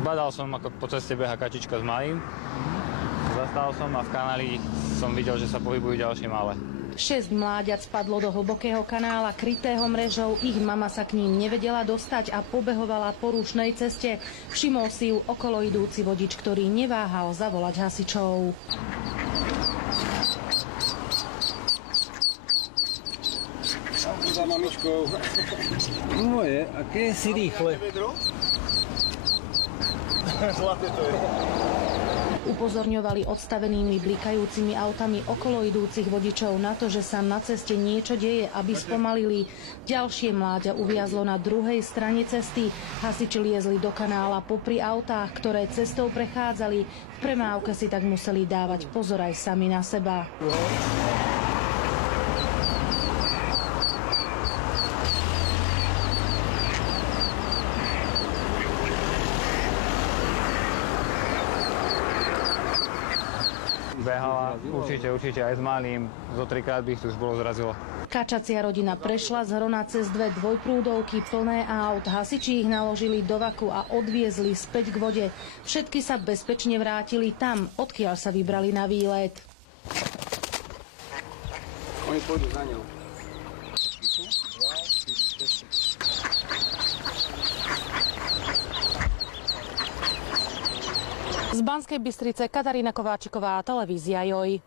Zbadal som, ako po ceste beha kačička s malým. Zastal som a v kanáli som videl, že sa pohybujú ďalšie malé. 6 mláďat spadlo do hlbokého kanála krytého mrežou, ich mama sa k ním nevedela dostať a pobehovala po rušnej ceste. Všimol si ju okolo idúci vodič, ktorý neváhal zavolať hasičov. Za mamičkou. Moje, aké si rýchle. Zlaté to je. Upozorňovali odstavenými blikajúcimi autami okolo idúcich vodičov na to, že sa na ceste niečo deje, aby spomalili. Ďalšie mláďa uviazlo na druhej strane cesty. Hasiči liezli do kanála popri autách, ktoré cestou prechádzali. V premávke si tak museli dávať pozor aj sami na seba. Behala určite aj s malým, zo 3-krát by ich tu už bolo zrazilo. Kačacia rodina prešla z Hrona cez 2 dvojprúdovky plné aut. Hasiči ich naložili do vaku a odviezli späť k vode. Všetky sa bezpečne vrátili tam, odkiaľ sa vybrali na výlet. Oni pôjdu za ňou. Z Banskej Bystrice Katarína Kováčiková, televízia JOJ.